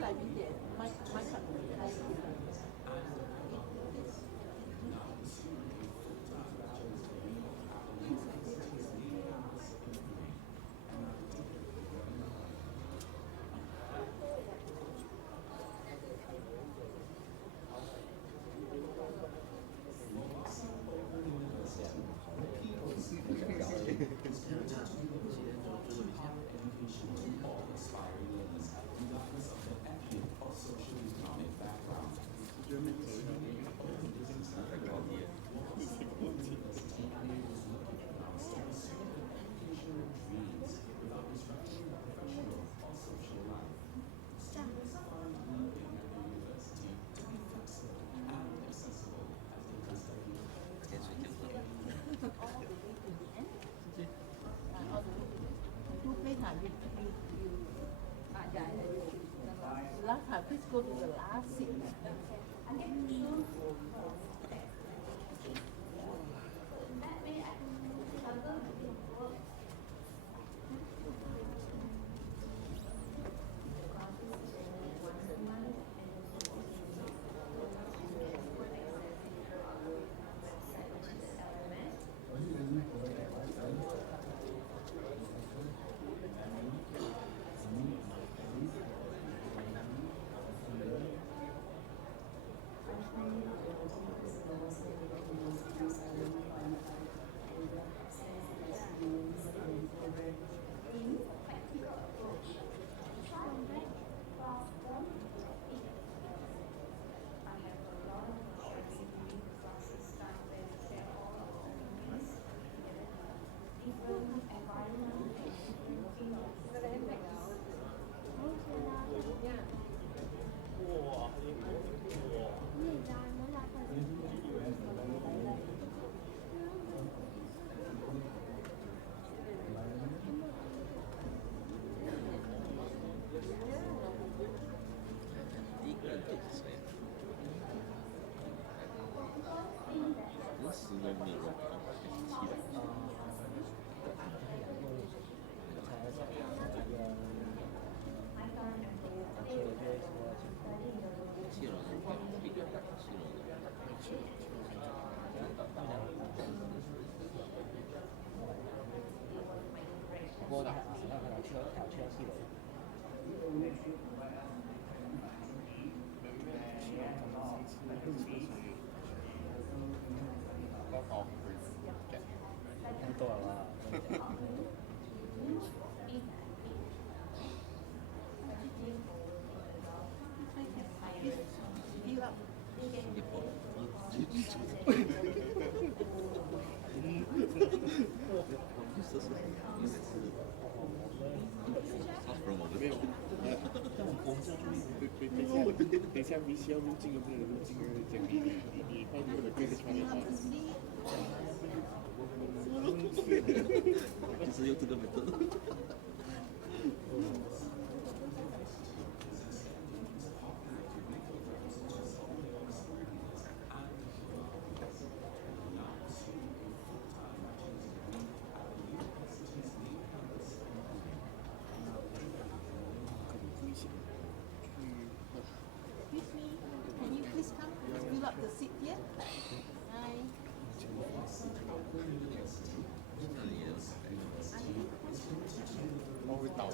来宾点麦克开。Last time, please go to the last seat.等一下 VCR 入镜有没有入镜啊？讲你放我的歌出来吧。就是用这个 method。Can you please come? Fill up the seat here. Hi. 我会倒。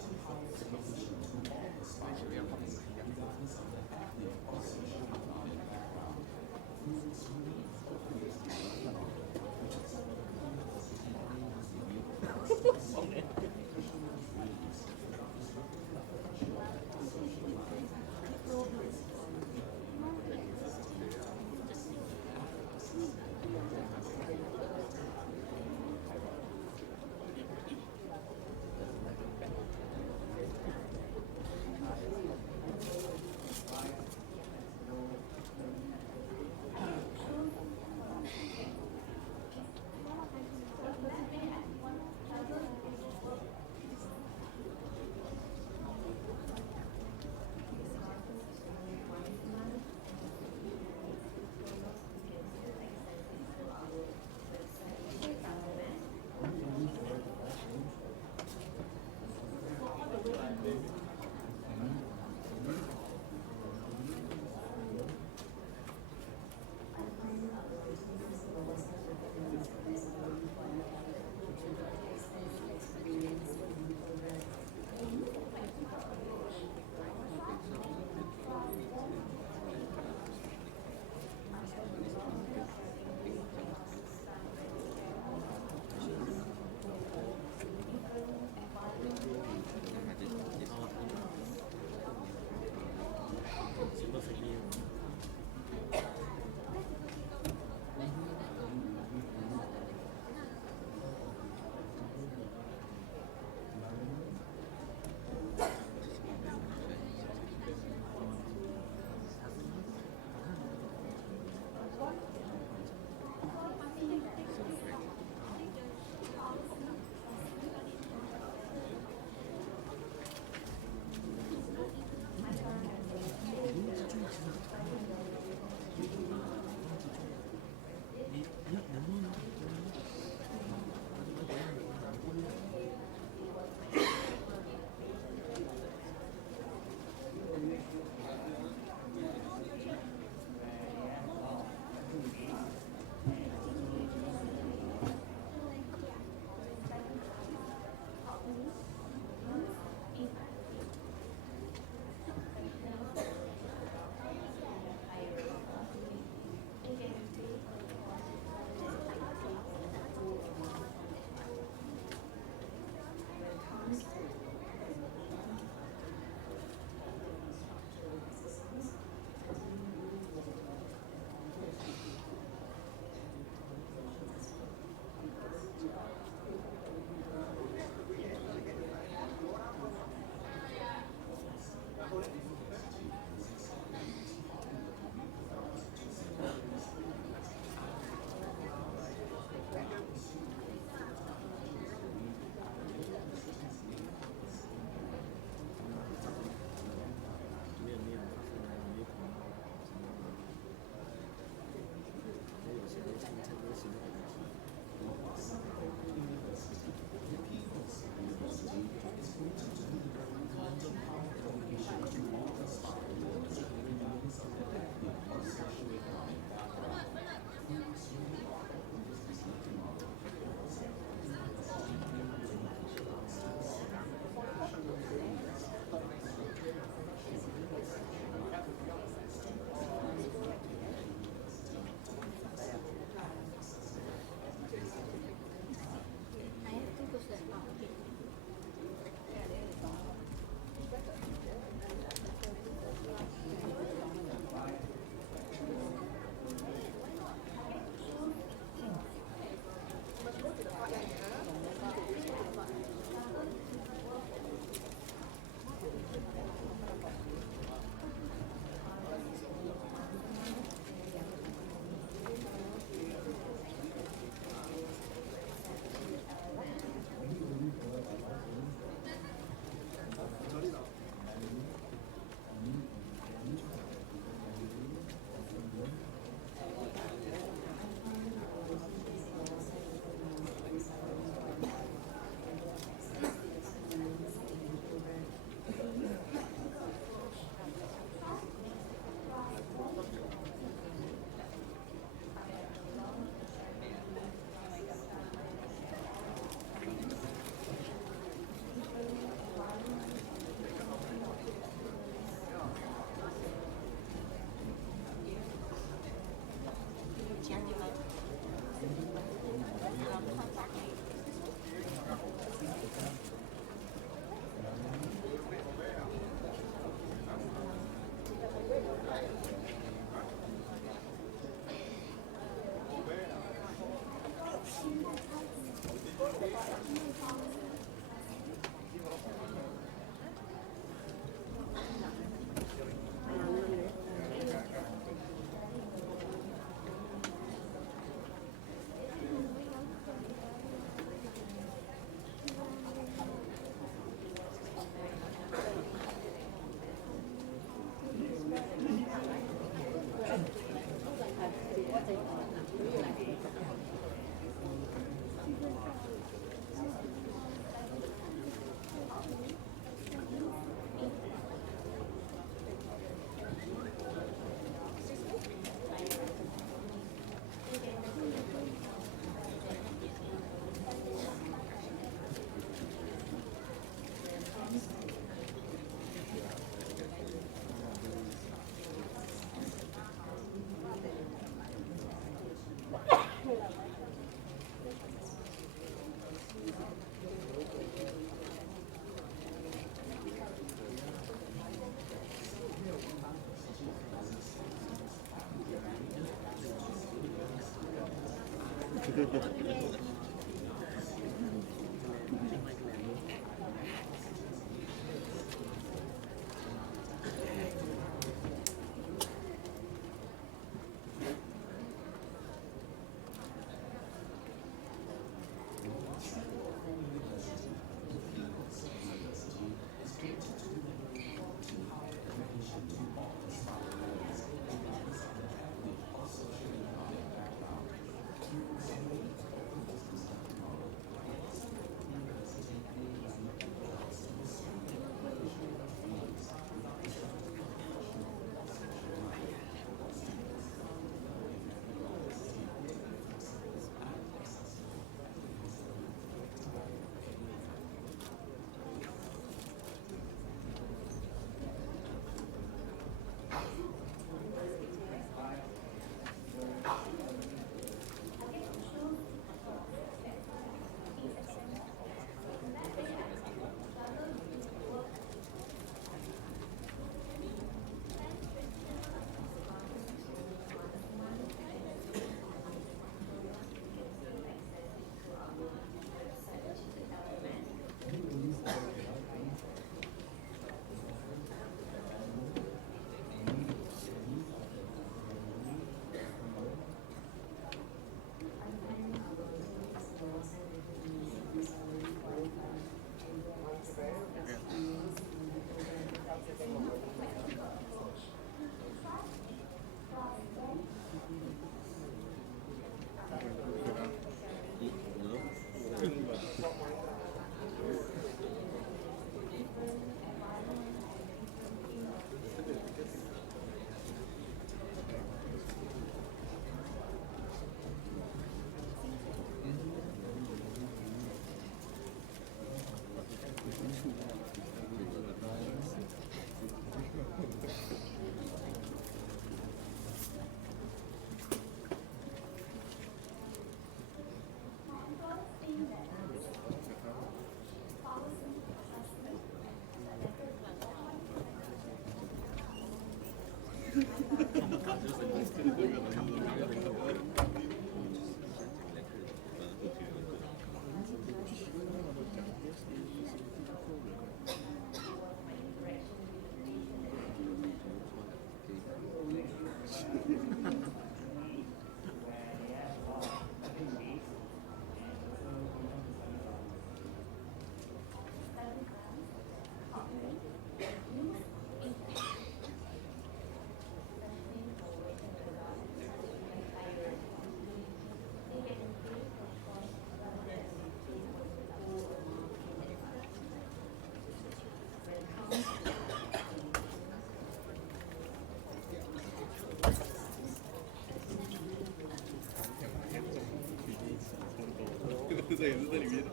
这也是这里面的。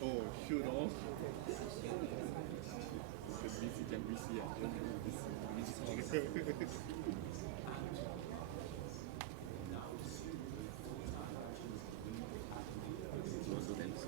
哦，shoot off。跟 VC 讲 VC 啊，跟 VC 我是电视。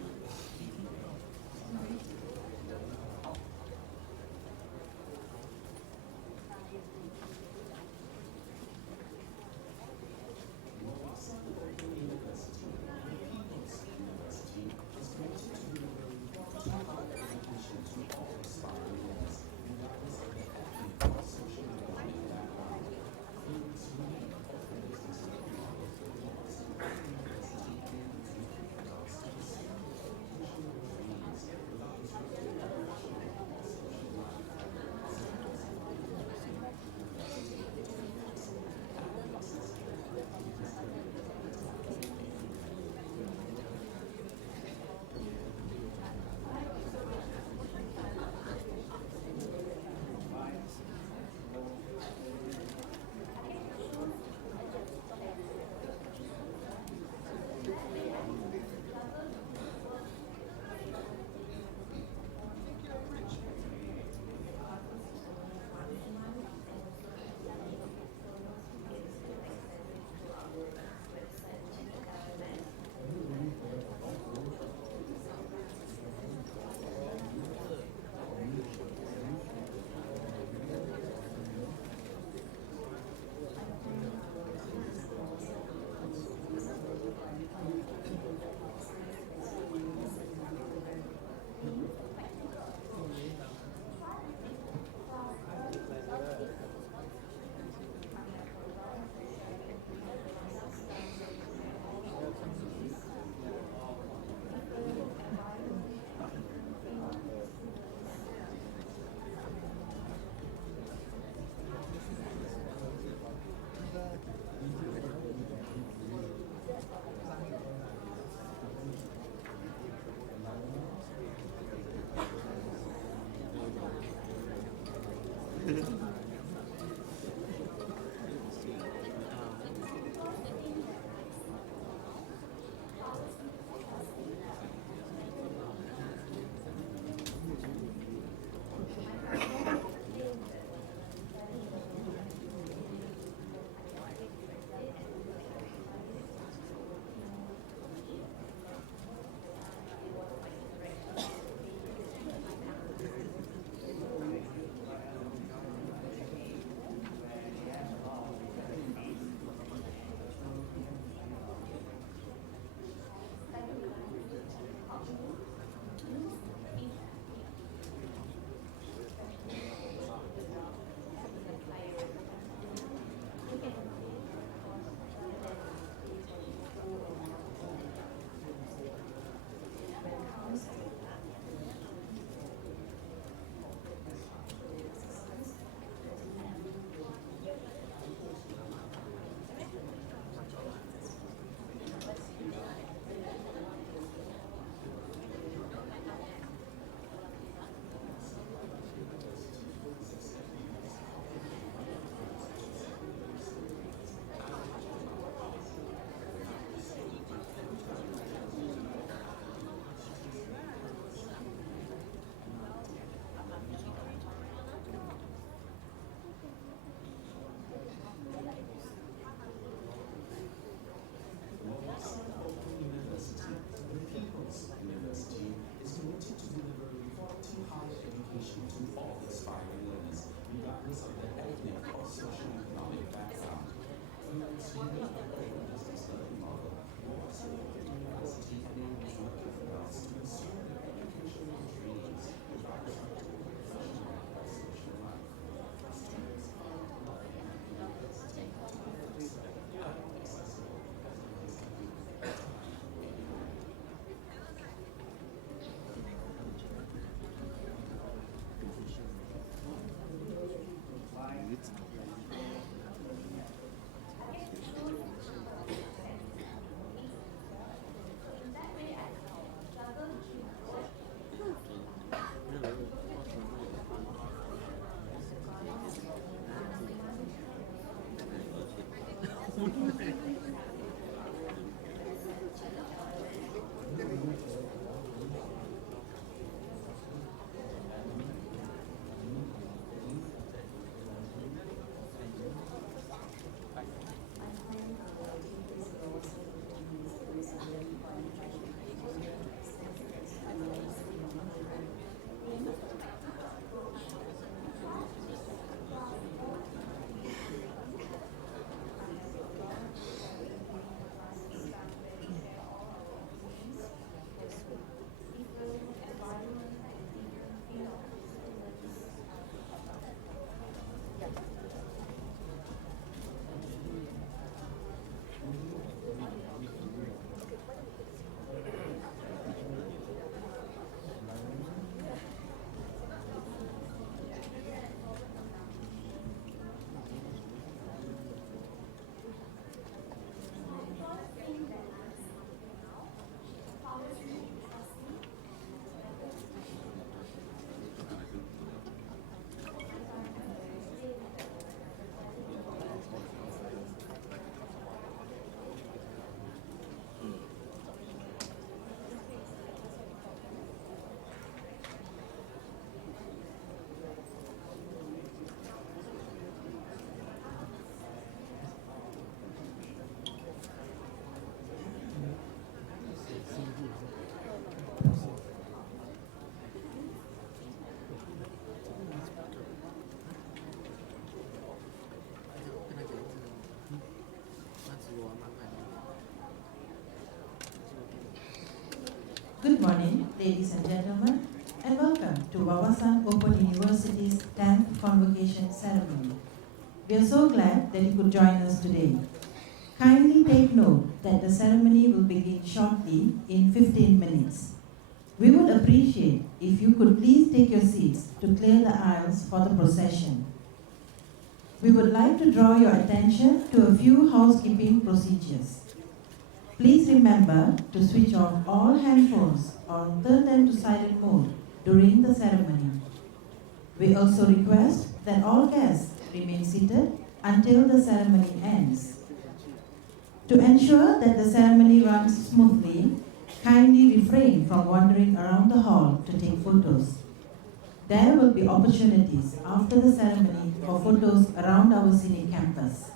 Good morning, ladies and gentlemen, and welcome to Wawasan Open University's 10th Convocation Ceremony. We are so glad that you could join us today. Kindly take note that the ceremony will begin shortly in 15 minutes. We would appreciate if you could please take your seats to clear the aisles for the procession. We would like to draw your attention to a few housekeeping procedures. Please remember to switch off all handphones or turn them to silent mode during the ceremony. We also request that all guests remain seated until the ceremony ends. To ensure that the ceremony runs smoothly, kindly refrain from wandering around the hall to take photos. There will be opportunities after the ceremony for photos around our scenic campus.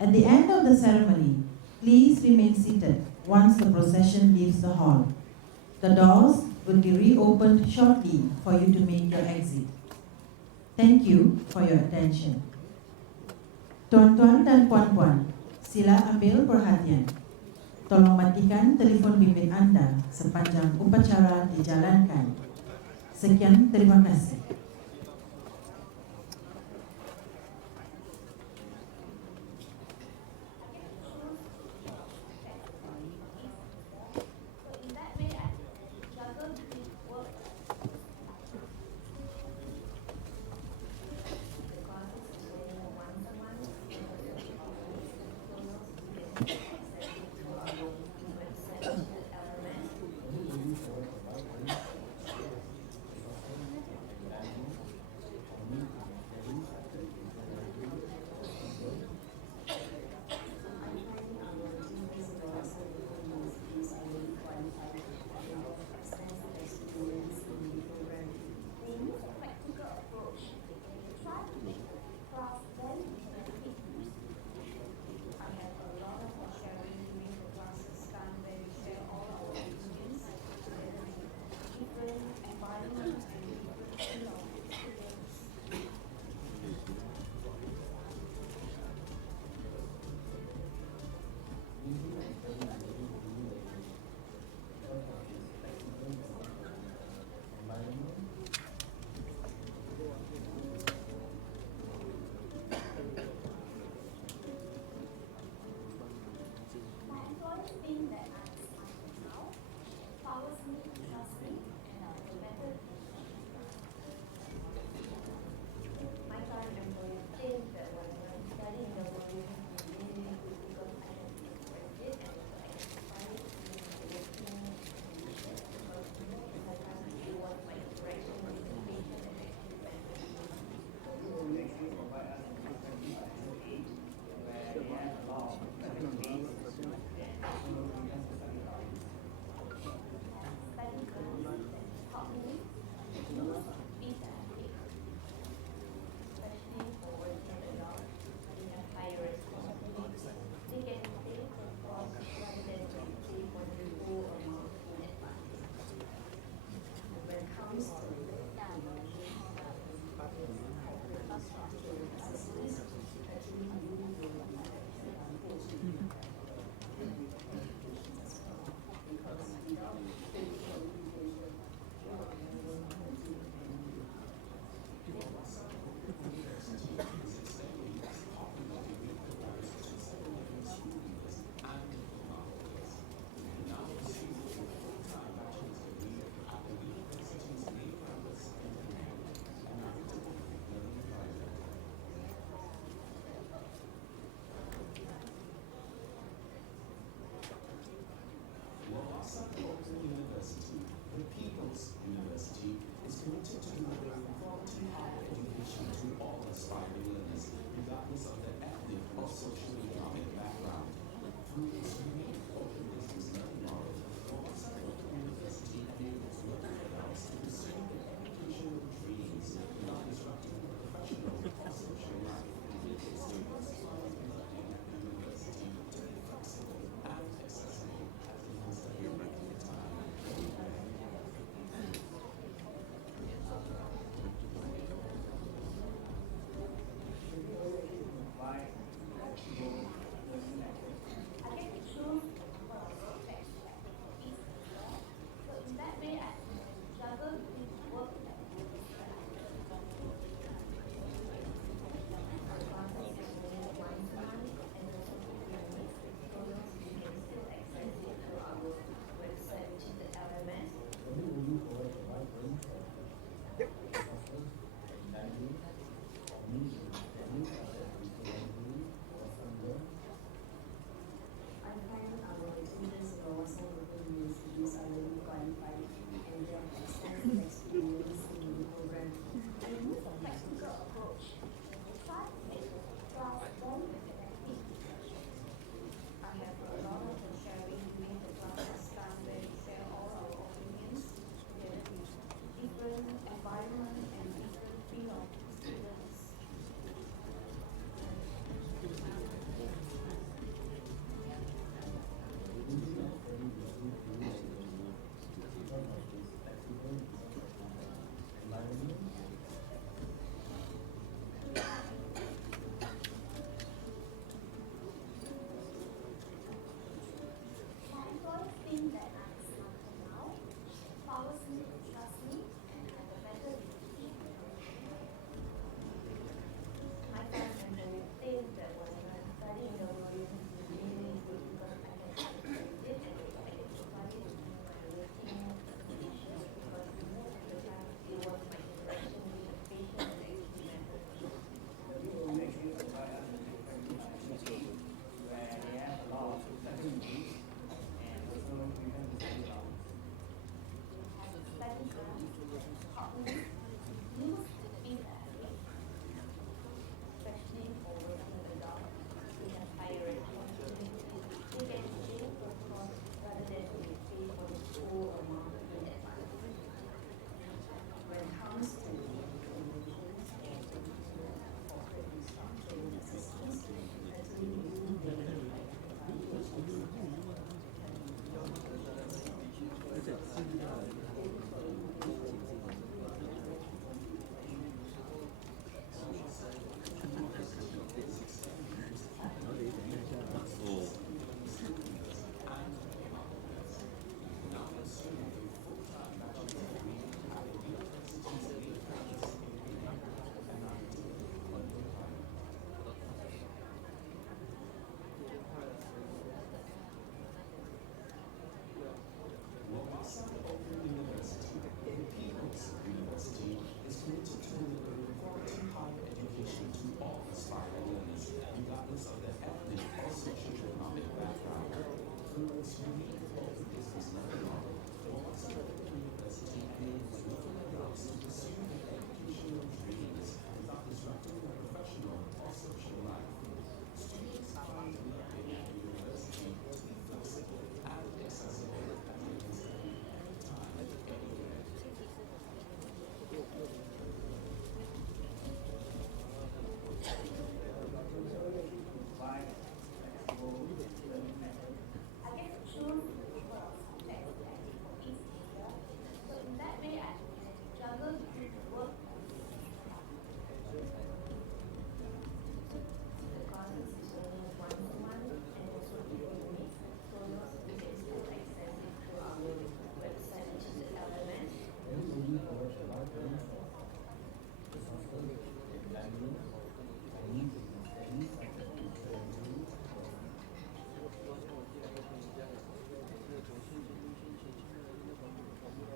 At the end of the ceremony, please remain seated once the procession leaves the hall. The doors will be reopened shortly for you to make your exit. Thank you for your attention. Tuan-tuan dan puan-puan, sila ambil perhatian. Tolong matikan telefon bimbit Anda sepanjang upacara dijalankan. Sekian, terima kasih.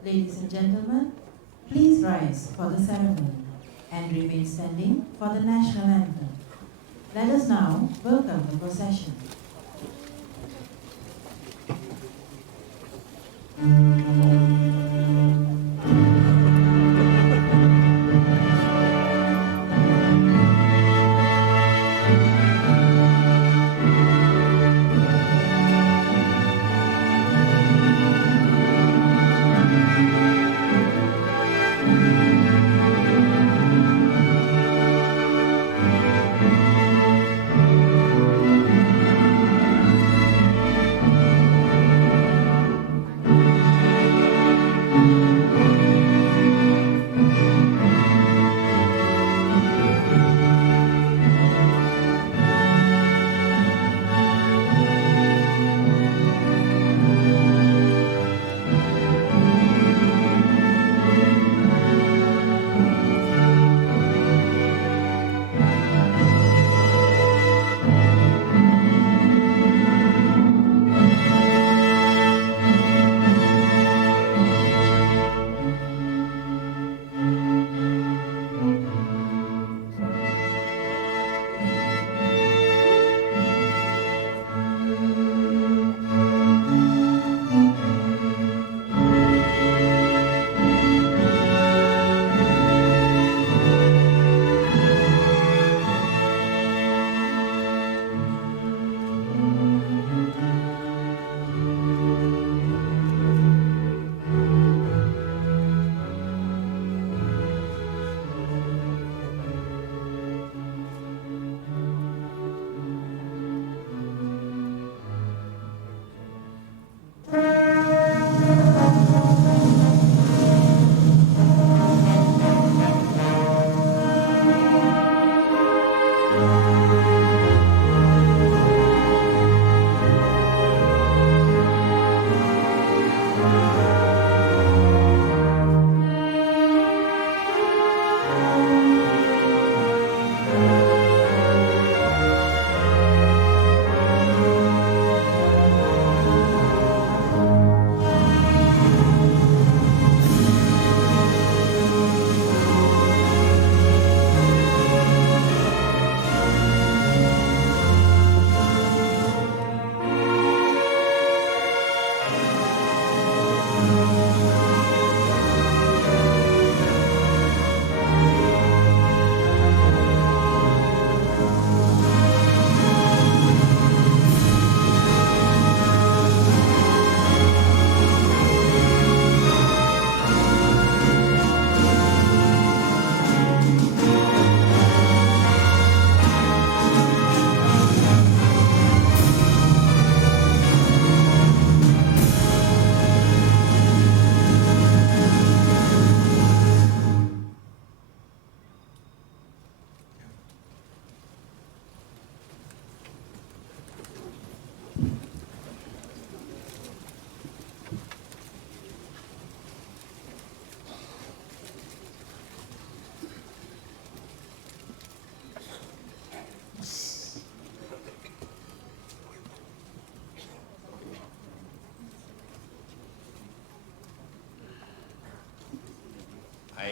Ladies and gentlemen, please rise for the ceremony and remain standing for the national anthem. Let us now welcome the procession.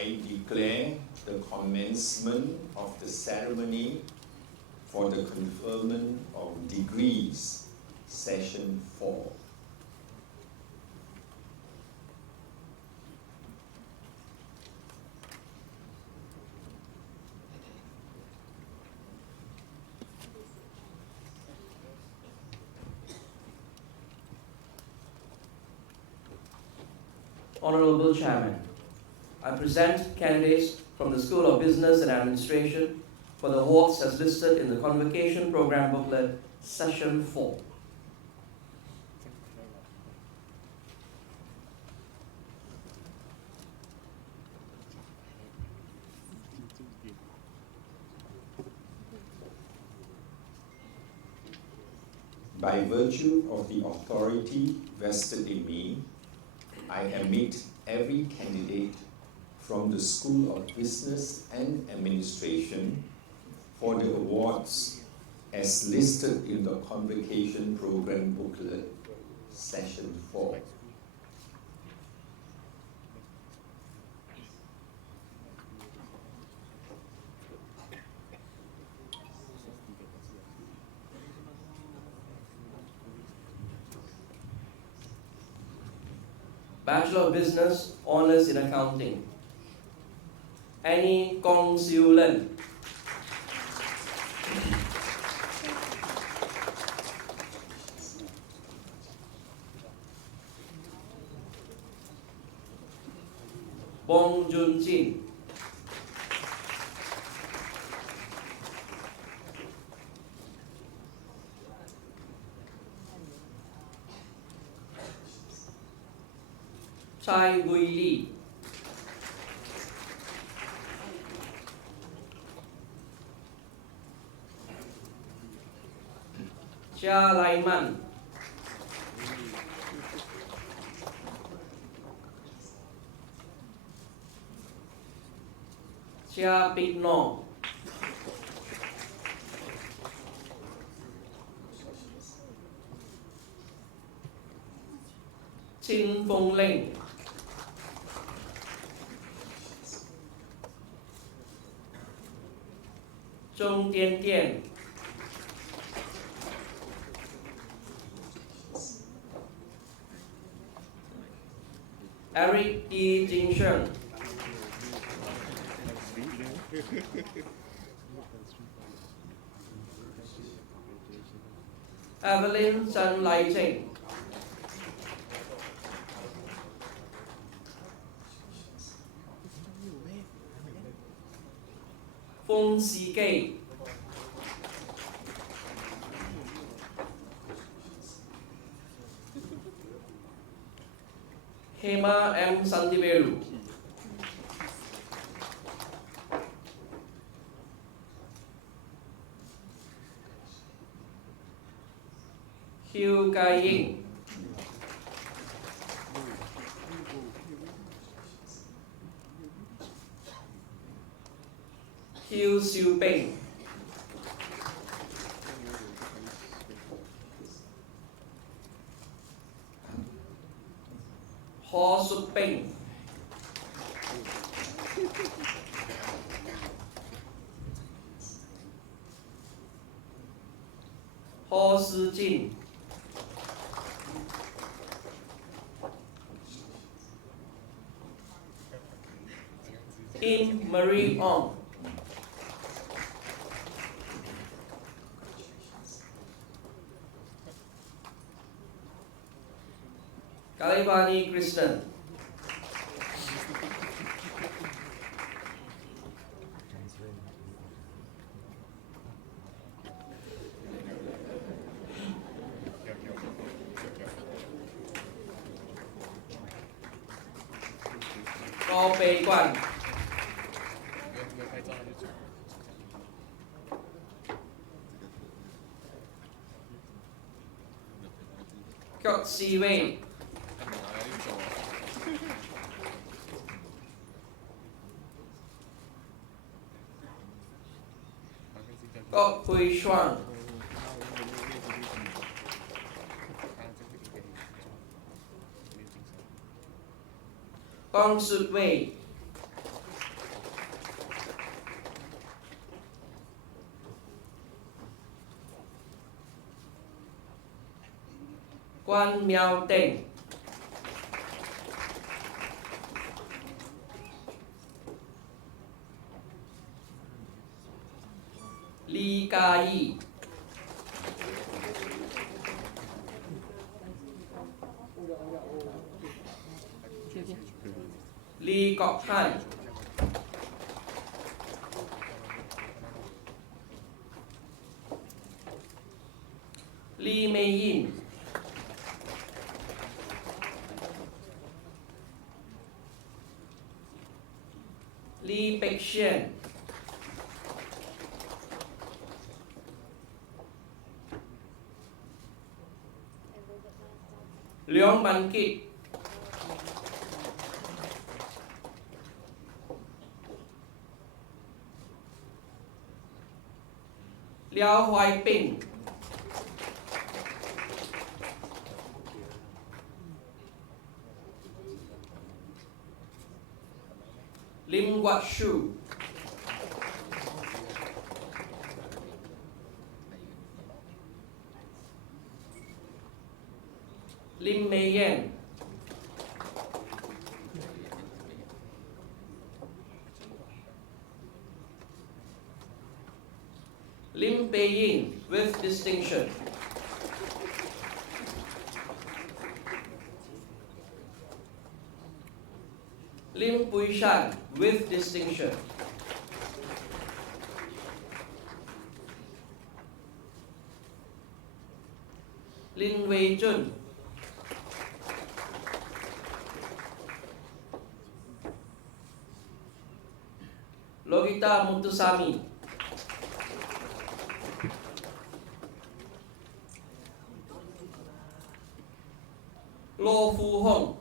I declare the commencement of the ceremony for the conferment of degrees, session 4. Honorable Chairman, I present candidates from the School of Business and Administration for the awards as listed in the Convocation Program Booklet, Session 4. By virtue of the authority vested in me, I admit every candidate from the School of Business and Administration for the awards as listed in the Convocation Program Booklet, Session 4. Bachelor of Business, Honours in Accounting. Annie Kong Siu Len. Bong Jun Jin. Chai Gui Lee. Chia Lai Man. Chia Pik Nong. Chin Phong Leng. Zhong Tian Tian. Eric D. Jingsheng. Evelyn Chen Lai Cheng. Feng Si Kei. Hema M. Sandivelu. Hugh Kai Ying. Hugh Siu Peng. Ho Suk Peng. Ho Si Jin. Im Marie Ong. Kalivani Krishnan. Go Pei Guan. Kyok Si Wei. Kok Hui Xuan. Kong Sut Wei. Quan Miao Teng. Li Ka Yi. Lee Kok Han. Lee Mei Yin. Lee Pek Xian. Leong Ban Kit. Liao Huai Ping. Lim Guat Shu. Lim Mei Yen. Lim Pei Ying with distinction. Lim Pui Shan with distinction. Lin Wei Chun. Logita Mutusami. Lo Fu Hong.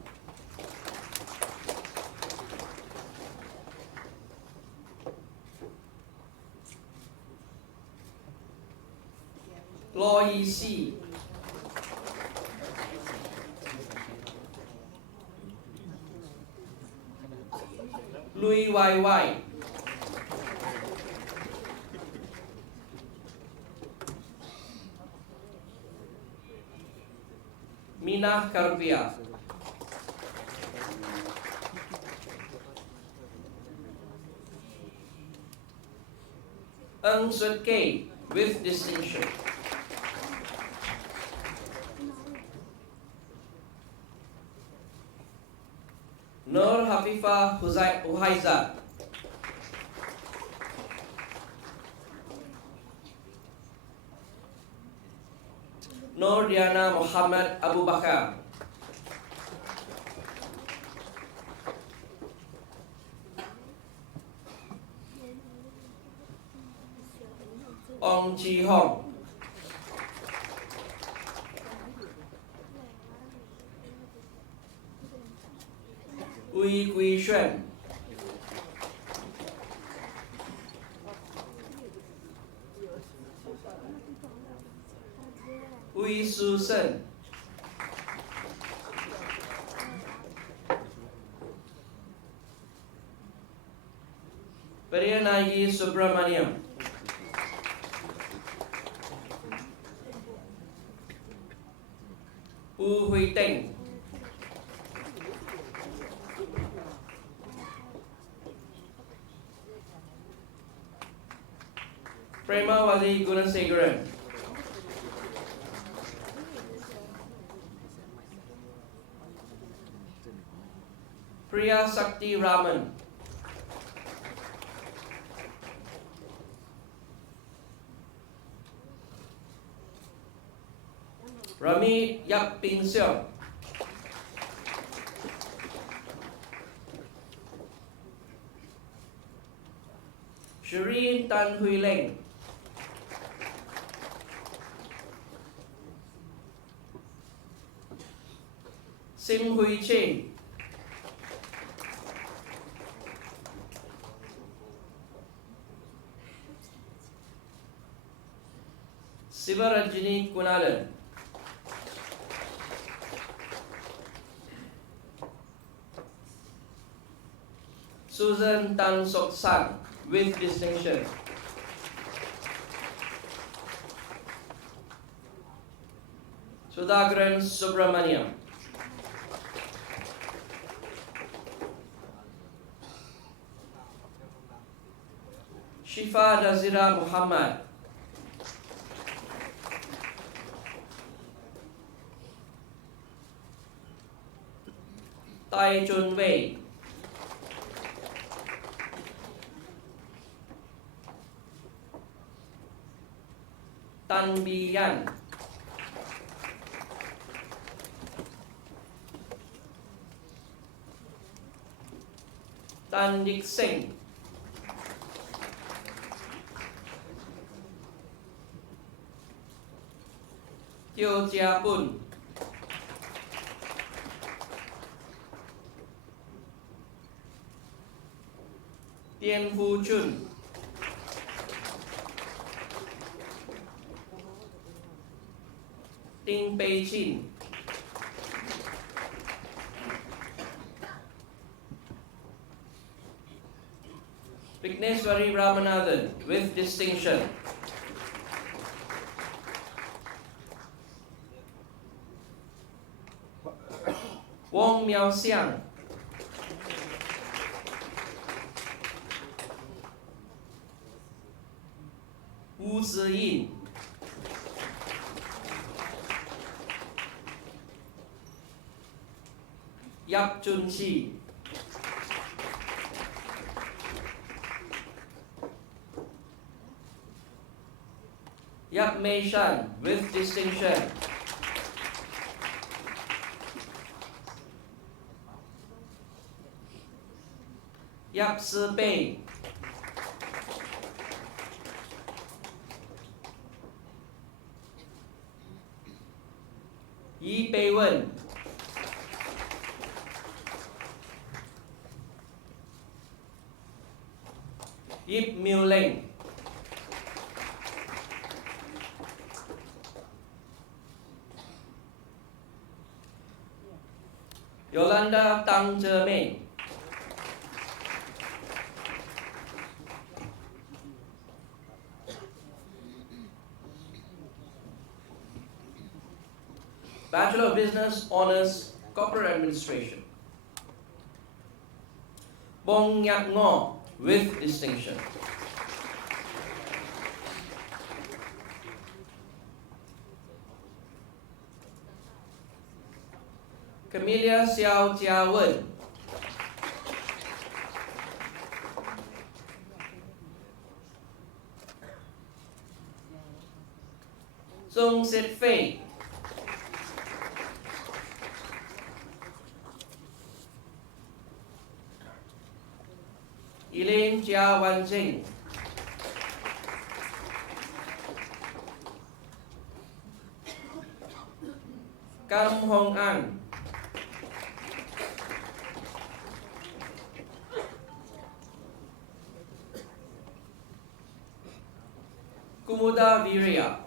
Lo Yi Si. Lui Wai Wai. Mina Karbia. Ng Sut Kei with distinction. Nur Hafifa Uhaiza. Nur Diana Muhammad Abu Bakar. Ong Chi Hong. Ui Kui Xuan. Ui Su Sen. Periyanayi Subramaniam. U Hui Teng. Premawati Gunasegaran. Priya Sakti Raman. Rami Yap Ping Seong. Shireen Tan Hui Leng. Sim Hui Chin. Sivarajini Kunalan. Susan Tan Sok San with distinction. Sudhakaran Subramaniam. Shifa Nazira Muhammad. Tai Chun Wei. Tan Bi Yan. Tan Dik Seng. Teo Chia Pun. Tien Phu Chun. Ting Pei Chin. Vigneswari Ramanathan with distinction. Wong Miao Xiang. Wu Hu Ziyin. Yap Chun Chi. Yap Mei Shan with distinction. Yap Si Bei. Yi Bei Wen. Yip Miu Leng. Yolanda Tang Zhe. Bachelor of Business Honours Corporate Administration. Bong Nyat Ngo with distinction. Camellia Xiao Jia Wen. Sung Sit Fei. Elaine Jia Wan Jing. Kam Hong An. Kumuda Virya.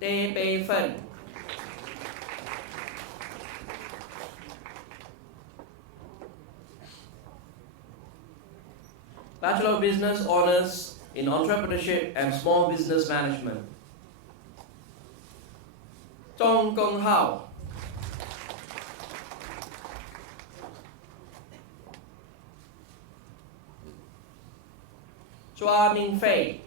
Teh Bei Fen. Bachelor of Business Honours in Entrepreneurship and Small Business Management. Chong Kong Hao. Chua Ming Fei.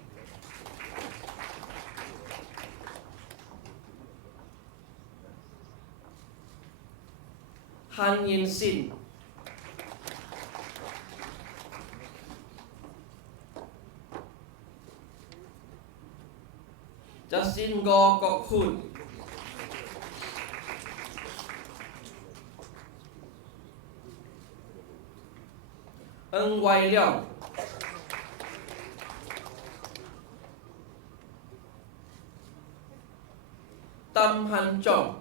Han Yin Sin. Justin Go Kok Hun. Ng Wai Leong. Tam Han Chong.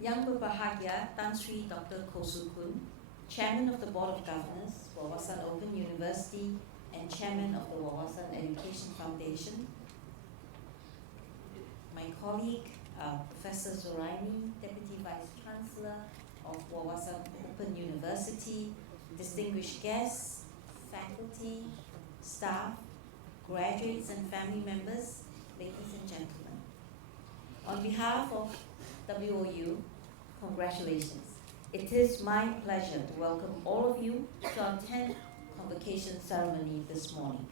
Yang Berbahagia Tan Sri Dr. Koh Su Kun, Chairman of the Board of Governors, Wawasan Open University, and Chairman of the Wawasan Education Foundation. My colleague, Professor Zoraini, Deputy Vice Chancellor of Wawasan Open University, distinguished guests, faculty, staff, graduates and family members, ladies and gentlemen. On behalf of WOU, congratulations. It is my pleasure to welcome all of you to our 10th convocation ceremony this morning.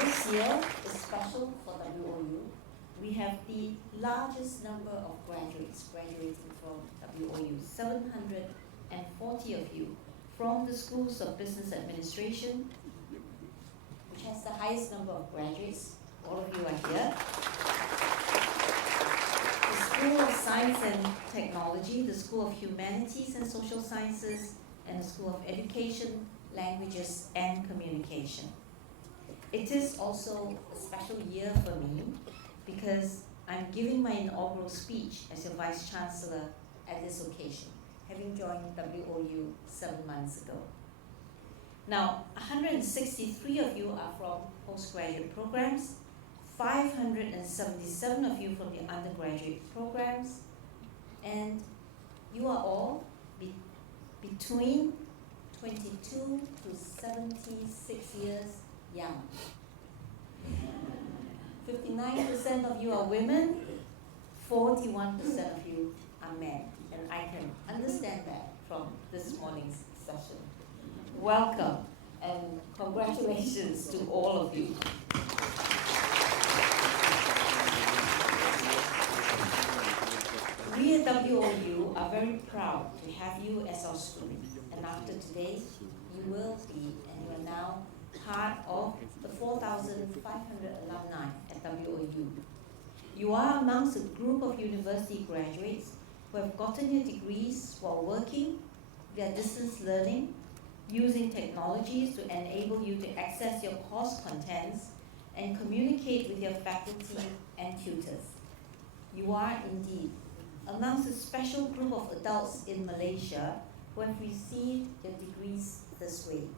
This year is special for WOU. We have the largest number of graduates graduating from WOU, 740 of you from the schools of business administration, which has the highest number of graduates. All of you are here. The School of Science and Technology, the School of Humanities and Social Sciences, and the School of Education, Languages and Communication. It is also a special year for me because I'm giving my inaugural speech as your Vice Chancellor at this occasion, having joined WOU 7 months ago. Now, 163 of you are from postgraduate programs, 577 of you from the undergraduate programs, and you are all between 22 to 76 years young. 59% of you are women, 41% of you are men, and I can understand that from this morning's session. Welcome and congratulations to all of you. We at WOU are very proud to have you as our student, and after today, you will be, and you are now part of the 4,500 alumni at WOU. You are amongst a group of university graduates who have gotten your degrees while working via distance learning, using technologies to enable you to access your course contents and communicate with your faculty and tutors. You are indeed amongst a special group of adults in Malaysia who have received their degrees this way.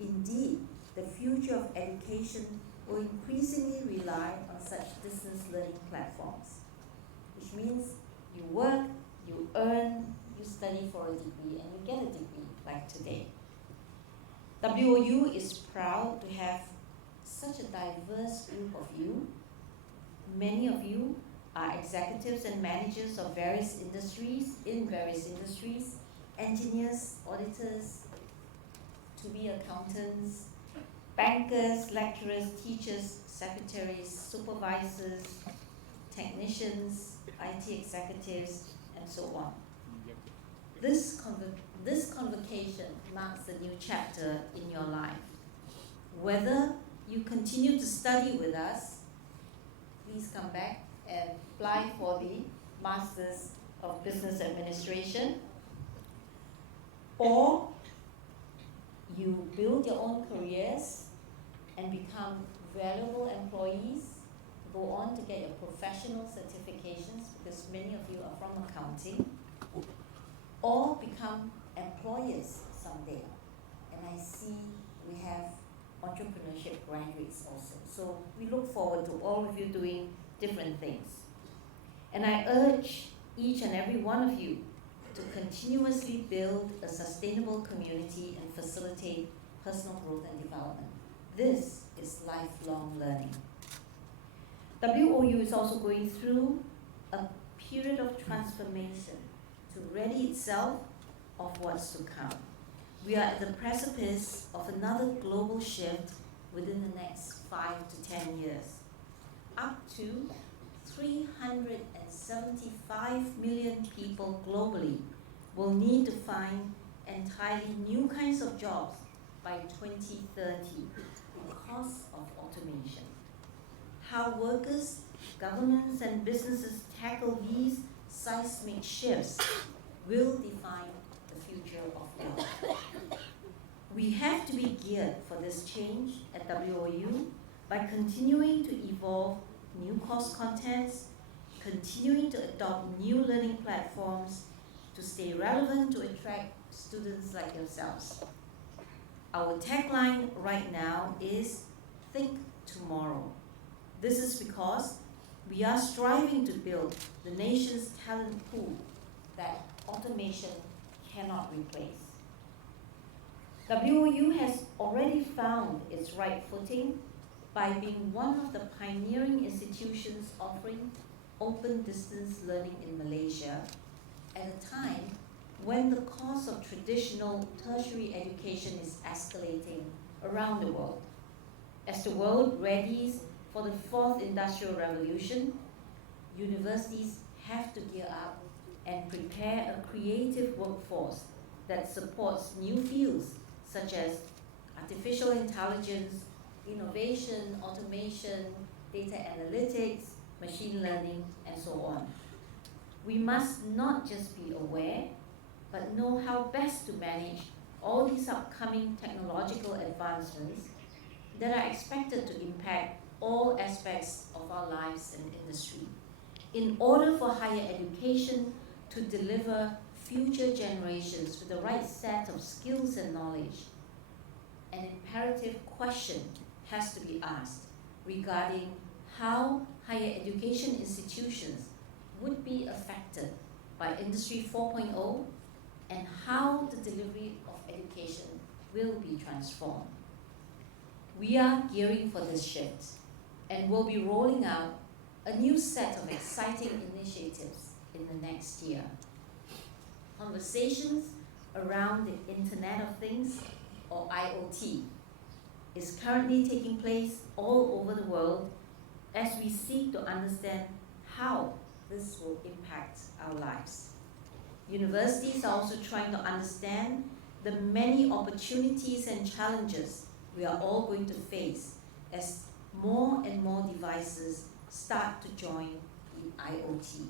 Indeed, the future of education will increasingly rely on such distance learning platforms, which means you work, you earn, you study for a degree, and you get a degree like today. WOU is proud to have such a diverse group of you. Many of you are executives and managers of various industries, engineers, auditors, to-be accountants, bankers, lecturers, teachers, secretaries, supervisors, technicians, IT executives, and so on. This convocation marks a new chapter in your life. Whether you continue to study with us, please come back and apply for the Masters of Business Administration, or you build your own careers and become valuable employees, go on to get your professional certifications, because many of you are from accounting, or become employers someday. And I see we have entrepreneurship graduates also. So we look forward to all of you doing different things. And I urge each and every one of you to continuously build a sustainable community and facilitate personal growth and development. This is lifelong learning. WOU is also going through a period of transformation to ready itself of what's to come. We are at the precipice of another global shift within the next 5 to 10 years. Up to 375 million people globally will need to find entirely new kinds of jobs by 2030 because of automation. How workers, governments, and businesses tackle these seismic shifts will define the future of work. We have to be geared for this change at WOU by continuing to evolve new course contents, continuing to adopt new learning platforms to stay relevant to attract students like yourselves. Our tagline right now is Think Tomorrow. This is because we are striving to build the nation's talent pool that automation cannot replace. WOU has already found its right footing by being one of the pioneering institutions offering open distance learning in Malaysia at a time when the cost of traditional tertiary education is escalating around the world. As the world readies for the fourth industrial revolution, universities have to gear up and prepare a creative workforce that supports new fields such as artificial intelligence, innovation, automation, data analytics, machine learning, and so on. We must not just be aware, but know how best to manage all these upcoming technological advancements that are expected to impact all aspects of our lives and industry. In order for higher education to deliver future generations with the right set of skills and knowledge, an imperative question has to be asked regarding how higher education institutions would be affected by Industry 4.0 and how the delivery of education will be transformed. We are gearing for this shift and will be rolling out a new set of exciting initiatives in the next year. Conversations around the Internet of Things, or IoT, is currently taking place all over the world as we seek to understand how this will impact our lives. Universities are also trying to understand the many opportunities and challenges we are all going to face as more and more devices start to join the IoT.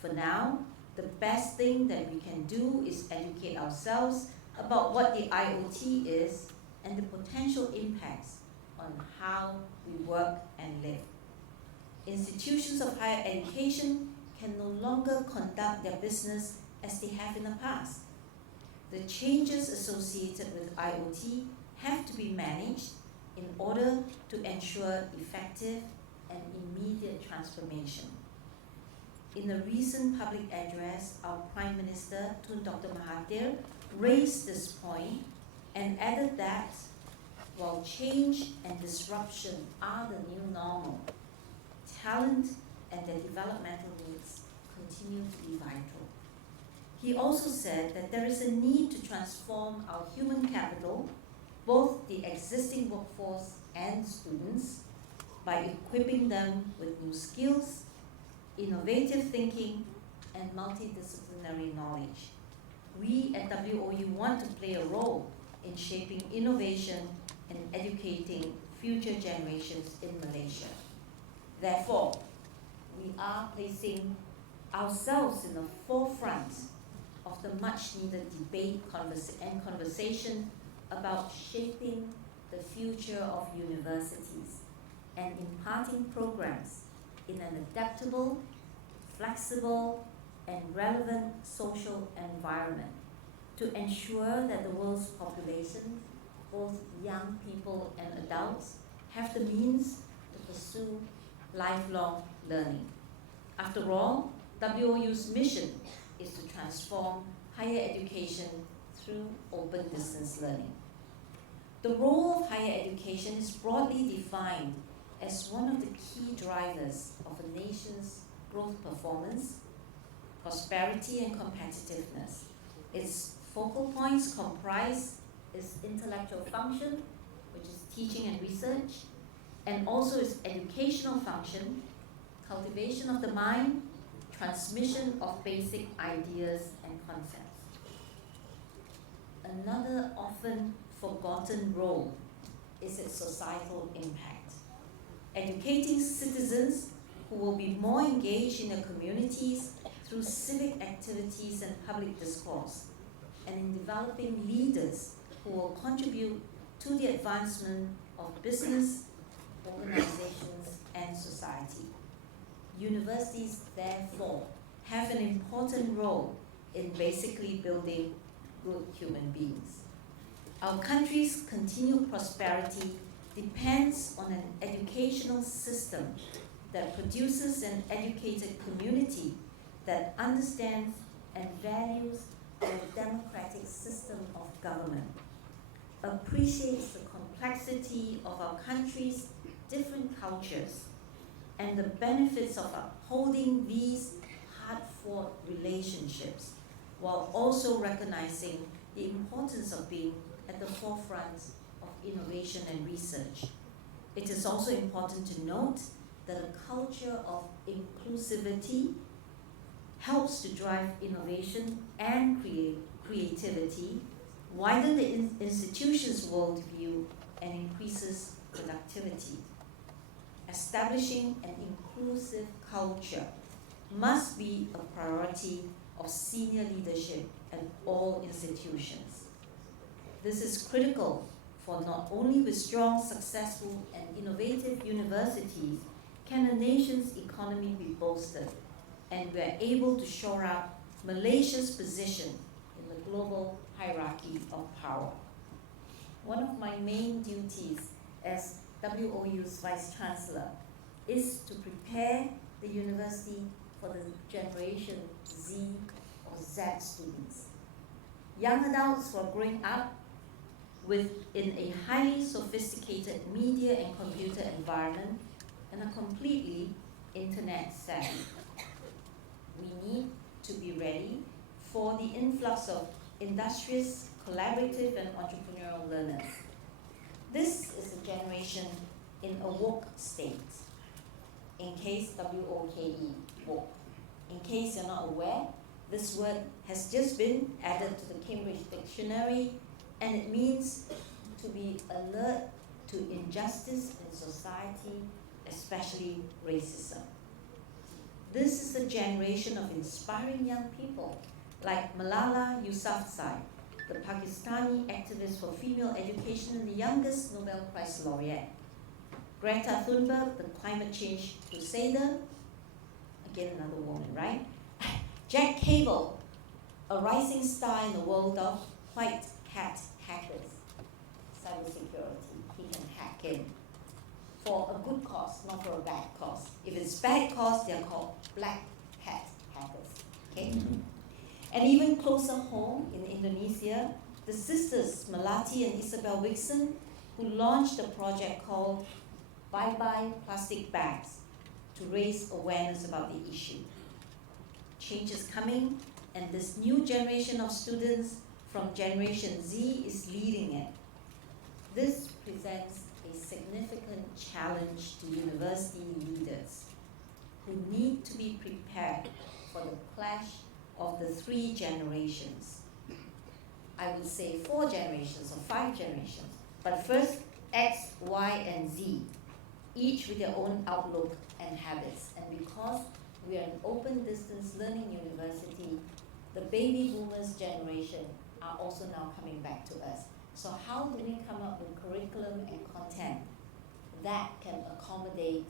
For now, the best thing that we can do is educate ourselves about what the IoT is and the potential impacts on how we work and live. Institutions of higher education can no longer conduct their business as they have in the past. The changes associated with IoT have to be managed in order to ensure effective and immediate transformation. In a recent public address, our Prime Minister, Tun Dr. Mahathir, raised this point and added that while change and disruption are the new normal, talent and their developmental needs continue to be vital. He also said that there is a need to transform our human capital, both the existing workforce and students, by equipping them with new skills, innovative thinking, and multidisciplinary knowledge. We at WOU want to play a role in shaping innovation and educating future generations in Malaysia. Therefore, we are placing ourselves in the forefront of the much-needed debate and conversation about shaping the future of universities and imparting programs in an adaptable, flexible, and relevant social environment to ensure that the world's population, both young people and adults, have the means to pursue lifelong learning. After all, WOU's mission is to transform higher education through open distance learning. The role of higher education is broadly defined as one of the key drivers of a nation's growth performance, prosperity, and competitiveness. Its focal points comprise its intellectual function, which is teaching and research, and also its educational function, cultivation of the mind, transmission of basic ideas and concepts. Another often forgotten role is its societal impact. Educating citizens who will be more engaged in their communities through civic activities and public discourse, and in developing leaders who will contribute to the advancement of business, organizations, and society. Universities, therefore, have an important role in basically building good human beings. Our country's continued prosperity depends on an educational system that produces an educated community that understands and values a democratic system of government, appreciates the complexity of our country's different cultures, and the benefits of upholding these hard-fought relationships, while also recognizing the importance of being at the forefront of innovation and research. It is also important to note that a culture of inclusivity helps to drive innovation and creativity, widen the institution's worldview, and increases productivity. Establishing an inclusive culture must be a priority of senior leadership at all institutions. This is critical for for not only with strong, successful, and innovative universities can a nation's economy be bolstered, and we are able to shore up Malaysia's position in the global hierarchy of power. One of my main duties as WOU's Vice Chancellor is to prepare the university for the Generation Z or Z students. Young adults who are growing up within a highly sophisticated media and computer environment and are completely internet savvy. We need to be ready for the influx of industrious, collaborative, and entrepreneurial learners. This is a generation in a woke state. In case W-O-K-E, woke. In case you're not aware, this word has just been added to the Cambridge Dictionary, and it means to be alert to injustice in society, especially racism. This is a generation of inspiring young people like Malala Yousafzai, the Pakistani activist for female education and the youngest Nobel Prize laureate. Greta Thunberg, the climate change crusader, again another woman, right? Jack Cable, a rising star in the world of white hat hackers, cybersecurity. He can hack in for a good cause, not for a bad cause. If it's bad cause, they're called black hat hackers. Okay? And even closer home in Indonesia, the sisters Melati and Isabel Wixon, who launched a project called Bye Bye Plastic Bags to raise awareness about the issue. Change is coming, and this new generation of students from Generation Z is leading it. This presents a significant challenge to university leaders who need to be prepared for the clash of the 3 generations. I would say 4 generations or 5 generations, but first X, Y, and Z, each with their own outlook and habits. And because we are an open distance learning university, the baby boomers generation are also now coming back to us. So how do we come up with curriculum and content that can accommodate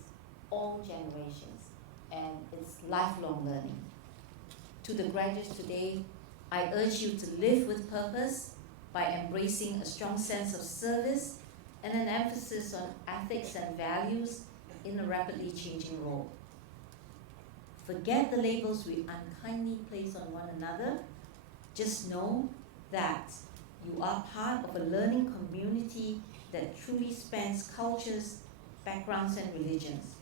all generations? And it's lifelong learning. To the graduates today, I urge you to live with purpose by embracing a strong sense of service and an emphasis on ethics and values in a rapidly changing world. Forget the labels we unkindly place on one another. Just know that you are part of a learning community that truly spans cultures, backgrounds, and religions.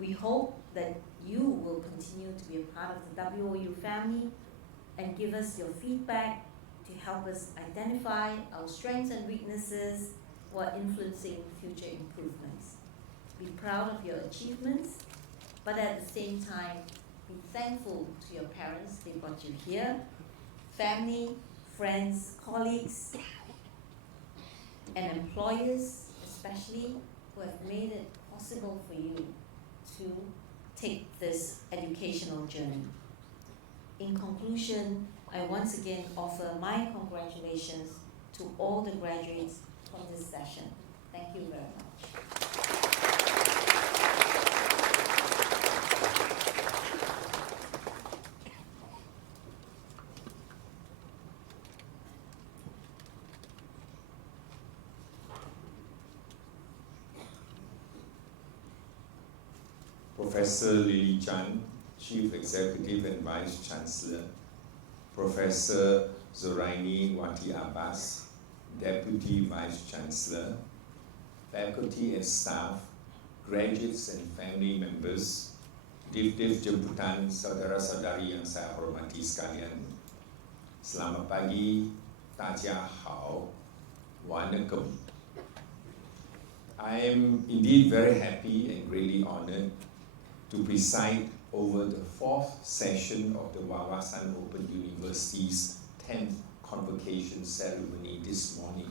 We hope that you will continue to be a part of the WOU family and give us your feedback to help us identify our strengths and weaknesses while influencing future improvements. Be proud of your achievements, but at the same time, be thankful to your parents, they brought you here, family, friends, colleagues, and employers especially, who have made it possible for you to take this educational journey. In conclusion, I once again offer my congratulations to all the graduates from this session. Thank you very much. Professor Lily Chan, Chief Executive and Vice Chancellor, Professor Zoraini Wati Abbas, Deputy Vice Chancellor, faculty and staff, graduates and family members, div-div jemputan saudara-saudari yang saya hormati sekalian. Selamat pagi, Tajahau, Wanakum. I am indeed very happy and greatly honored to preside over the 4th session of the Wawasan Open University's 10th convocation ceremony this morning.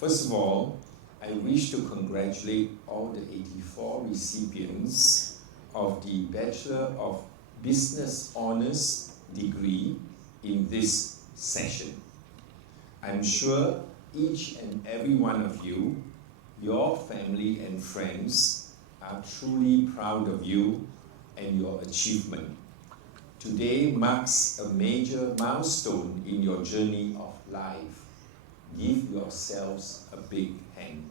First of all, I wish to congratulate all the 84 recipients of the Bachelor of Business Honours degree in this session. I'm sure each and every one of you, your family and friends are truly proud of you and your achievement. Today marks a major milestone in your journey of life. Give yourselves a big hand.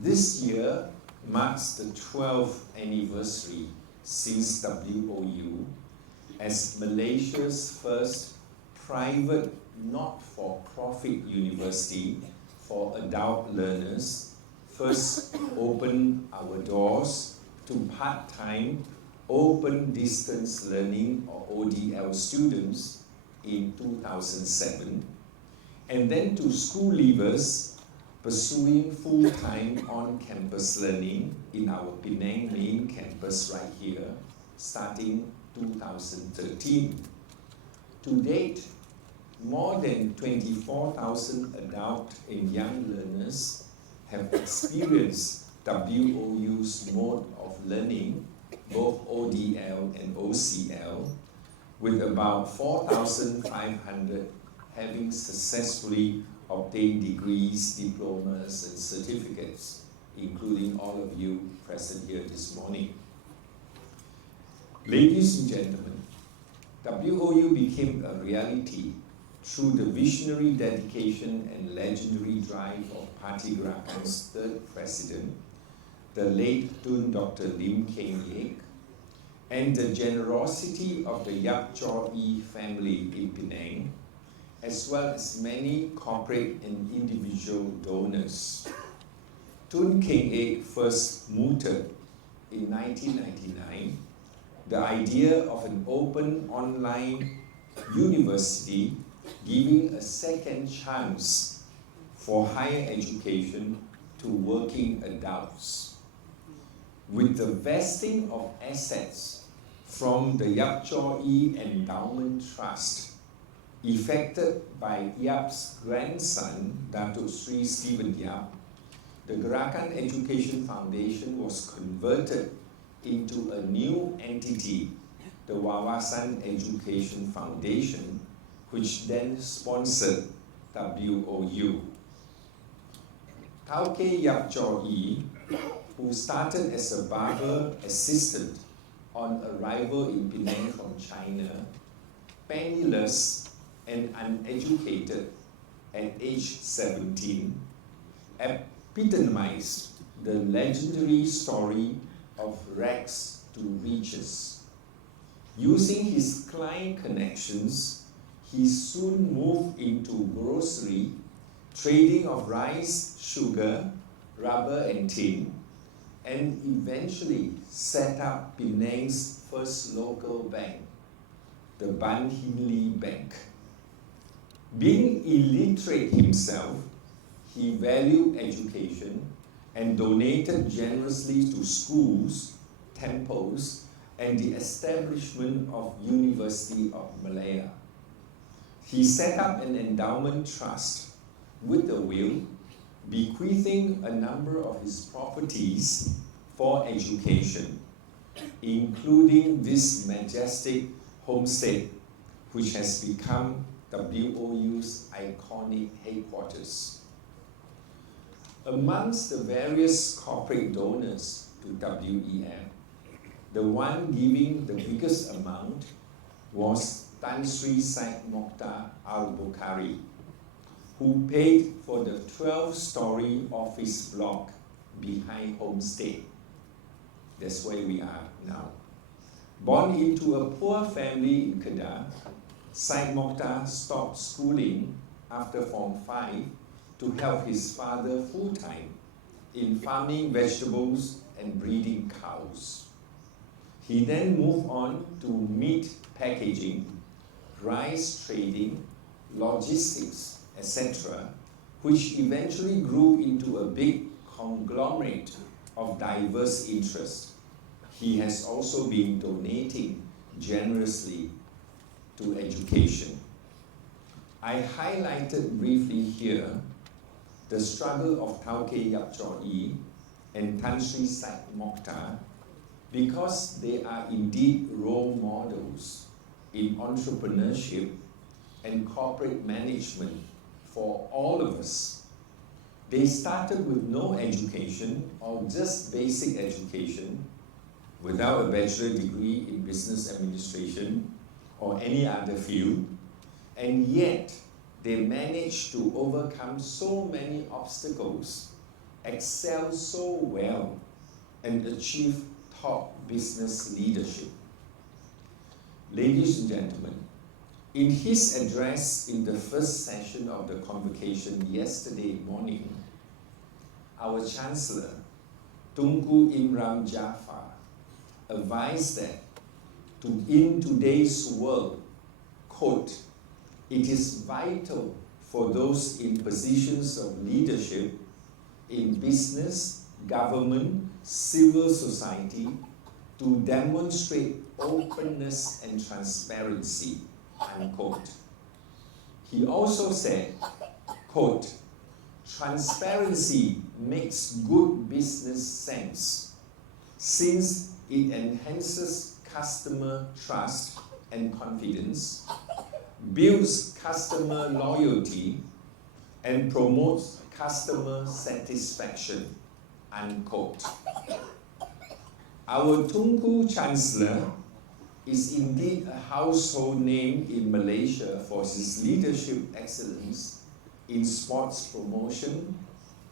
This year marks the 12th anniversary since WOU as Malaysia's first private not-for-profit university for adult learners first opened our doors to part-time open distance learning or ODL students in 2007, and then to school leavers pursuing full-time on-campus learning in our Penang main campus right here, starting 2013. To date, more than 24,000 adult and young learners have experienced WOU's mode of learning, both ODL and OCL, with about 4,500 having successfully obtained degrees, diplomas, and certificates, including all of you present here this morning. Ladies and gentlemen, WOU became a reality through the visionary dedication and legendary drive of Party Gerakan's third president, the late Tun Dr. Lim Keng Yek, and the generosity of the Yap Chor Ee family in Penang, as well as many corporate and individual donors. Tun Keng Yek first mooted in 1999 the idea of an open online university giving a second chance for higher education to working adults. With the vesting of assets from the Yap Chor Ee Endowment Trust, effected by Yap's grandson, Datuk Sri Stephen Yap, the Gerakan Education Foundation was converted into a new entity, the Wawasan Education Foundation, which then sponsored WOU. Tauke Yap Chor Ee, who started as a barber assistant on arrival in Penang from China, penniless and uneducated at age 17, epitomized the legendary story of rags to riches. Using his client connections, he soon moved into grocery, trading of rice, sugar, rubber and tin, and eventually set up Penang's first local bank, the Ban Hinley Bank. Being illiterate himself, he valued education and donated generously to schools, temples, and the establishment of University of Malaya. He set up an endowment trust with a will, bequeathing a number of his properties for education, including this majestic homestead, which has become WOU's iconic headquarters. Amongst the various corporate donors to WEF, the one giving the biggest amount was Tan Sri Said Mokhtar Al-Bukhari, who paid for the 12-story office block behind Homestay. That's where we are now. Born into a poor family in Kedah, Said Mokhtar stopped schooling after Form 5 to help his father full-time in farming vegetables and breeding cows. He then moved on to meat packaging, rice trading, logistics, etc., which eventually grew into a big conglomerate of diverse interests. He has also been donating generously to education. I highlighted briefly here the struggle of Tauke Yap Chor Ee and Tan Sri Said Mokhtar because they are indeed role models in entrepreneurship and corporate management for all of us. They started with no education or just basic education, without a bachelor degree in business administration or any other field, and yet they managed to overcome so many obstacles, excel so well, and achieve top business leadership. Ladies and gentlemen, in his address in the first session of the convocation yesterday morning, our Chancellor, Tunku Imran Jaafar, advised that in today's world, quote, it is vital for those in positions of leadership in business, government, civil society to demonstrate openness and transparency, unquote. He also said, quote, transparency makes good business sense since it enhances customer trust and confidence, builds customer loyalty, and promotes customer satisfaction, unquote. Our Tunku Chancellor is indeed a household name in Malaysia for his leadership excellence in sports promotion,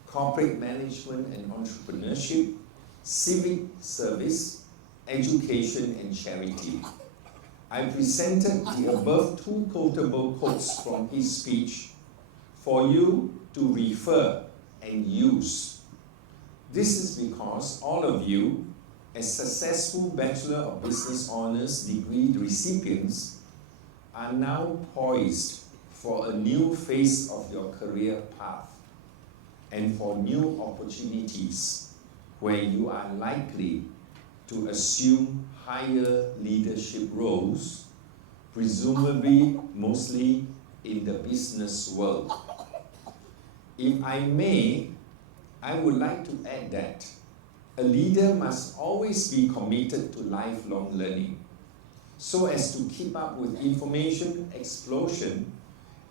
corporate management and entrepreneurship, civic service, education and charity. I presented the above two quotable quotes from his speech for you to refer and use. This is because all of you, as successful Bachelor of Business Honours degree recipients, are now poised for a new phase of your career path and for new opportunities where you are likely to assume higher leadership roles, presumably mostly in the business world. If I may, I would like to add that a leader must always be committed to lifelong learning so as to keep up with information explosion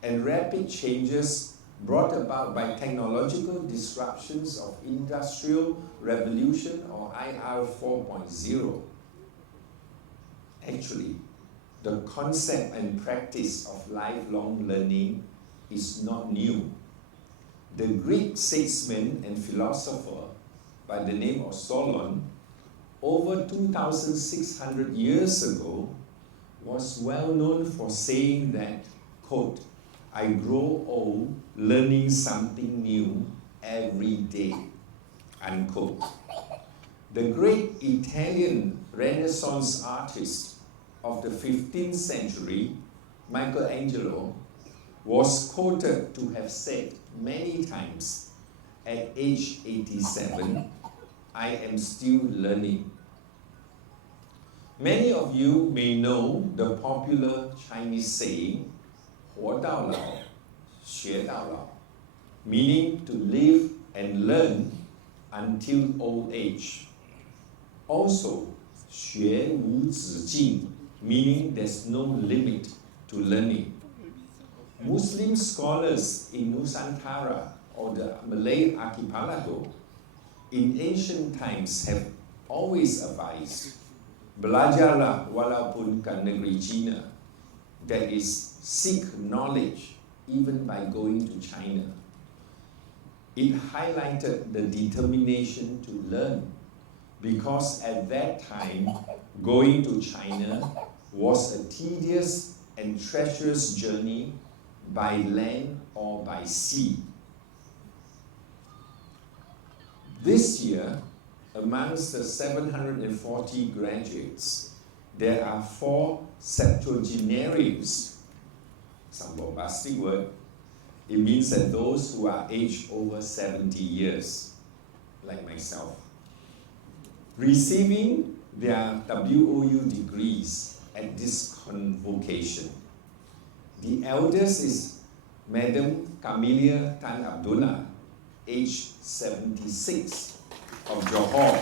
and rapid changes brought about by technological disruptions of Industrial Revolution or IR 4.0. Actually, the concept and practice of lifelong learning is not new. The Greek statesman and philosopher by the name of Solon, over 2,600 years ago, was well known for saying that, quote, I grow old learning something new every day, unquote. The great Italian Renaissance artist of the 15th century, Michelangelo, was quoted to have said many times, at age 87, I am still learning. Many of you may know the popular Chinese saying, 活到老,学到老, meaning to live and learn until old age. Also, 学无止境, meaning there's no limit to learning. Muslim scholars in Nusantara or the Malay archipelago in ancient times have always advised, belajarlah walaupun ke negeri China, that is, seek knowledge even by going to China. It highlighted the determination to learn because at that time, going to China was a tedious and treacherous journey by land or by sea. This year, amongst the 740 graduates, there are 4 septuagenarians. Some bombastic word. It means that those who are aged over 70 years, like myself, receiving their WOU degrees at this convocation. The eldest is Madam Camelia Tan Abdullah, aged 76, of Johor.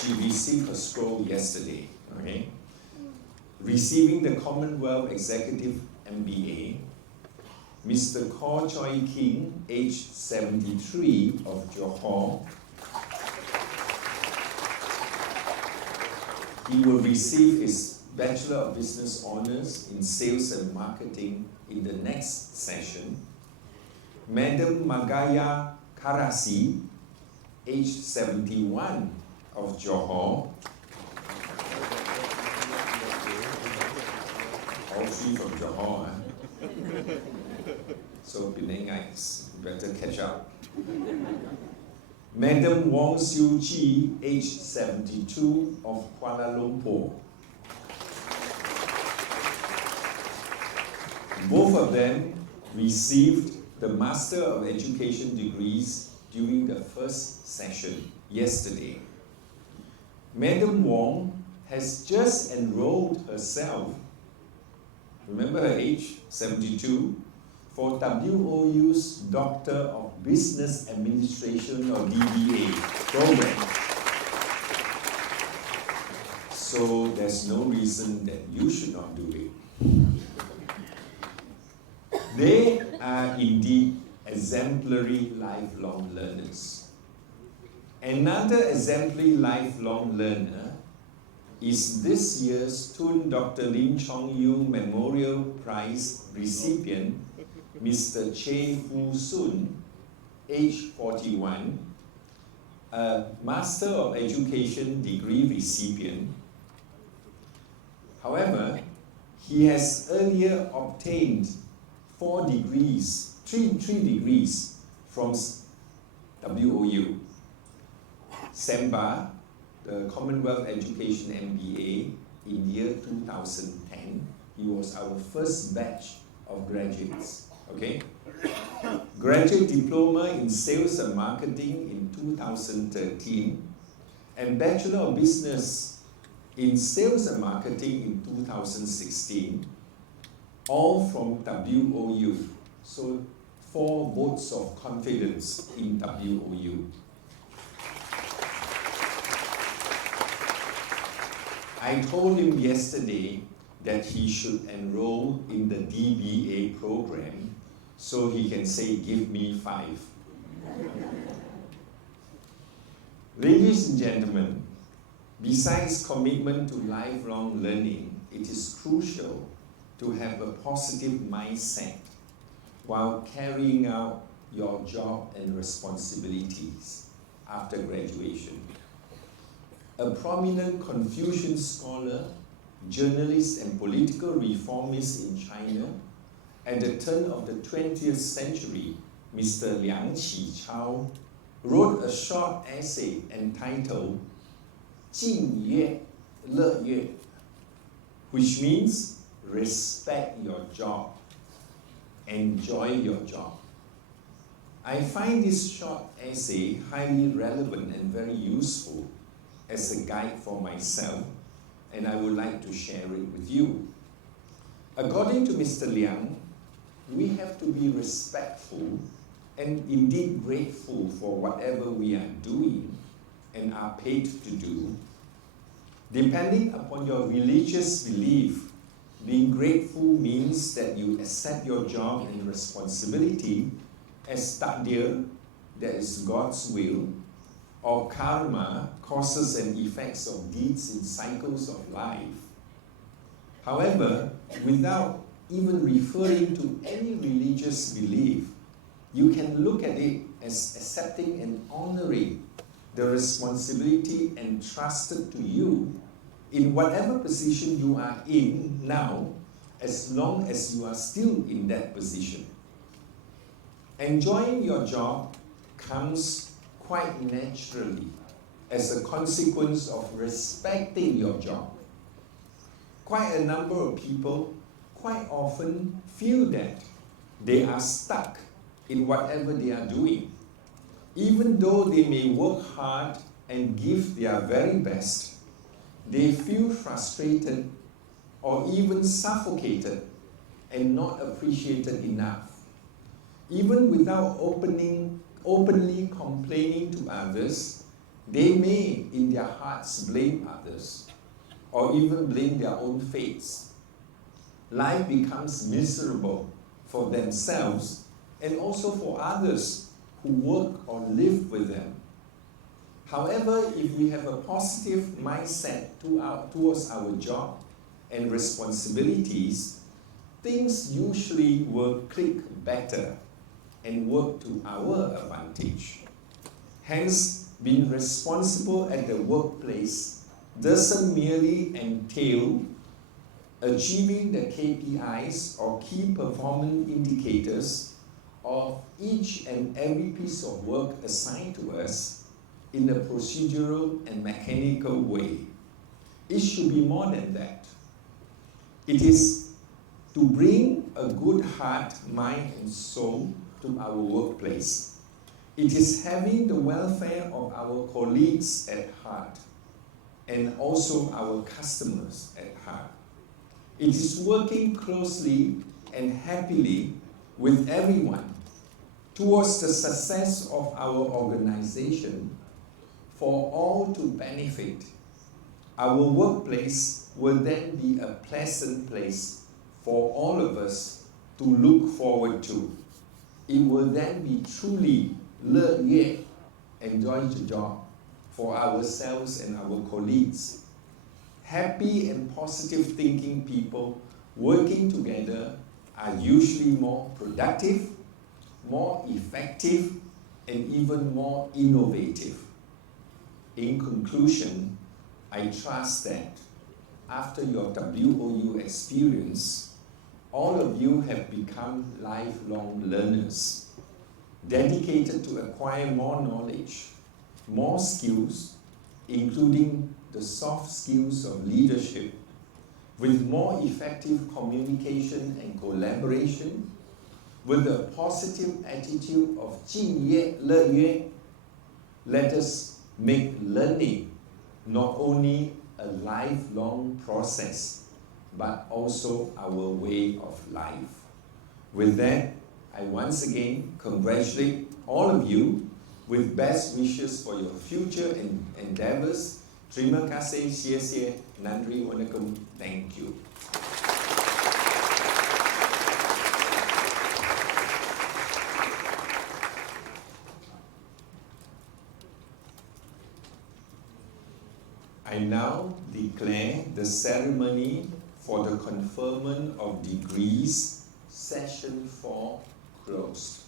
She received her scroll yesterday, okay? Receiving the Commonwealth Executive MBA, Mr. Kor Choi King, age 73, of Johor. He will receive his Bachelor of Business Honours in Sales and Marketing in the next session. Madam Magaya Karasi, age 71, of Johor. All three from Johor, So Penangites, better catch up. Madam Wong Siu Chi, age 72, of Kuala Lumpur. Both of them received the Master of Education degrees during the first session yesterday. Madam Wong has just enrolled herself, remember her age, 72, for WOU's Doctor of Business Administration, or DBA, program. So there's no reason that you should not do it. They are indeed exemplary lifelong learners. Another exemplary lifelong learner is this year's Tun Dr. Lim Chong Yu Memorial Prize recipient, Mr. Che Fu Sun, age 41, a Master of Education degree recipient. However, he has earlier obtained three degrees from WOU. SEMBA, the Commonwealth Education MBA, in year 2010. He was our first batch of graduates. Okay? Graduate Diploma in Sales and Marketing in 2013, and Bachelor of Business in Sales and Marketing in 2016, all from WOU. So 4 votes of confidence in WOU. I told him yesterday that he should enroll in the DBA program so he can say, "Give me 5." Ladies and gentlemen, besides commitment to lifelong learning, it is crucial to have a positive mindset while carrying out your job and responsibilities after graduation. A prominent Confucian scholar, journalist, and political reformist in China at the turn of the 20th century, Mr. Liang Qichao, wrote a short essay entitled 敬业乐业, which means respect your job, enjoy your job. I find this short essay highly relevant and very useful as a guide for myself, and I would like to share it with you. According to Mr. Liang, we have to be respectful and indeed grateful for whatever we are doing and are paid to do. Depending upon your religious belief, being grateful means that you accept your job and responsibility as takdir, that is God's will, or karma, causes and effects of deeds in cycles of life. However, without even referring to any religious belief, you can look at it as accepting and honoring the responsibility entrusted to you in whatever position you are in now, as long as you are still in that position. Enjoying your job comes quite naturally as a consequence of respecting your job. Quite a number of people quite often feel that they are stuck in whatever they are doing. Even though they may work hard and give their very best, they feel frustrated or even suffocated and not appreciated enough. Even without openly complaining to others, They may, in their hearts, blame others or even blame their own fates. Life becomes miserable for themselves and also for others who work or live with them. However, if we have a positive mindset towards our job and responsibilities, things usually will click better and work to our advantage. Hence, being responsible at the workplace doesn't merely entail achieving the KPIs or key performance indicators of each and every piece of work assigned to us in a procedural and mechanical way. It should be more than that. It is to bring a good heart, mind, and soul to our workplace. It is having the welfare of our colleagues at heart and also our customers at heart. It is working closely and happily with everyone towards the success of our organization for all to benefit. Our workplace will then be a pleasant place for all of us to look forward to. It will then be truly 乐业, enjoy the job for ourselves and our colleagues. Happy and positive thinking people working together are usually more productive, more effective, and even more innovative. In conclusion, I trust that after your WOU experience, all of you have become lifelong learners, dedicated to acquire more knowledge, more skills, including the soft skills of leadership, with more effective communication and collaboration, with a positive attitude of 敬业乐业. Let us make learning not only a lifelong process, but also our way of life. With that, I once again congratulate all of you with best wishes for your future endeavors. Terima kasih, 谢谢, nandri, wanakkam, thank you. I now declare the ceremony for the conferment of degrees, session 4, closed.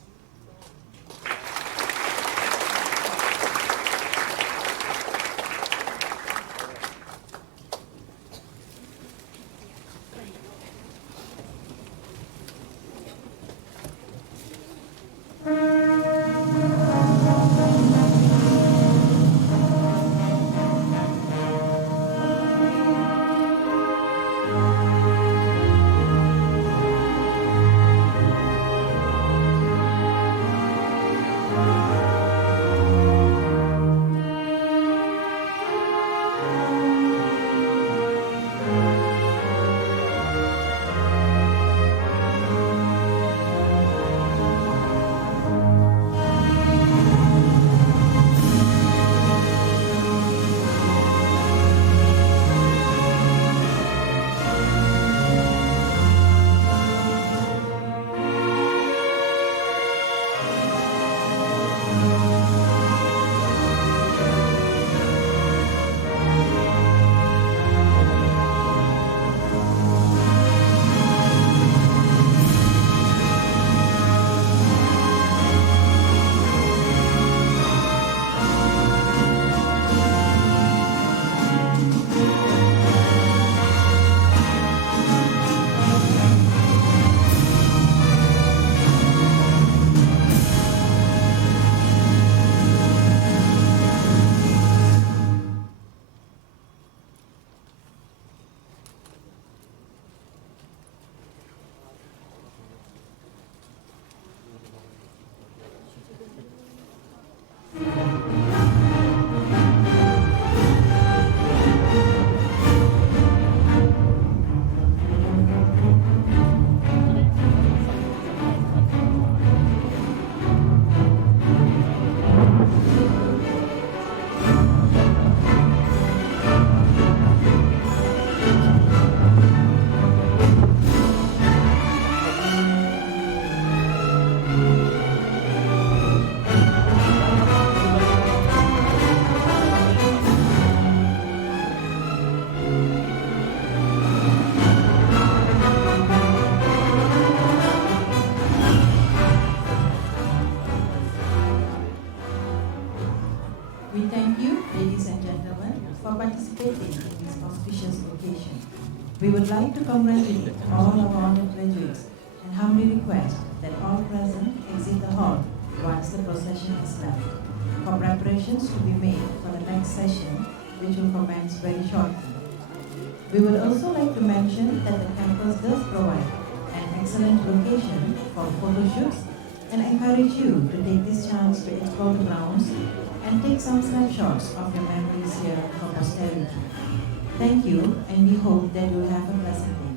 participating in this auspicious occasion. We would like to congratulate all our honored graduates and humbly request that all present exit the hall once the procession is left, for preparations to be made for the next session, which will commence very shortly. We would also like to mention that the campus does provide an excellent location for photo shoots and encourage you to take this chance to explore the grounds and take some snapshots of your memories here for posterity. Thank you, and we hope that you will have a pleasant day.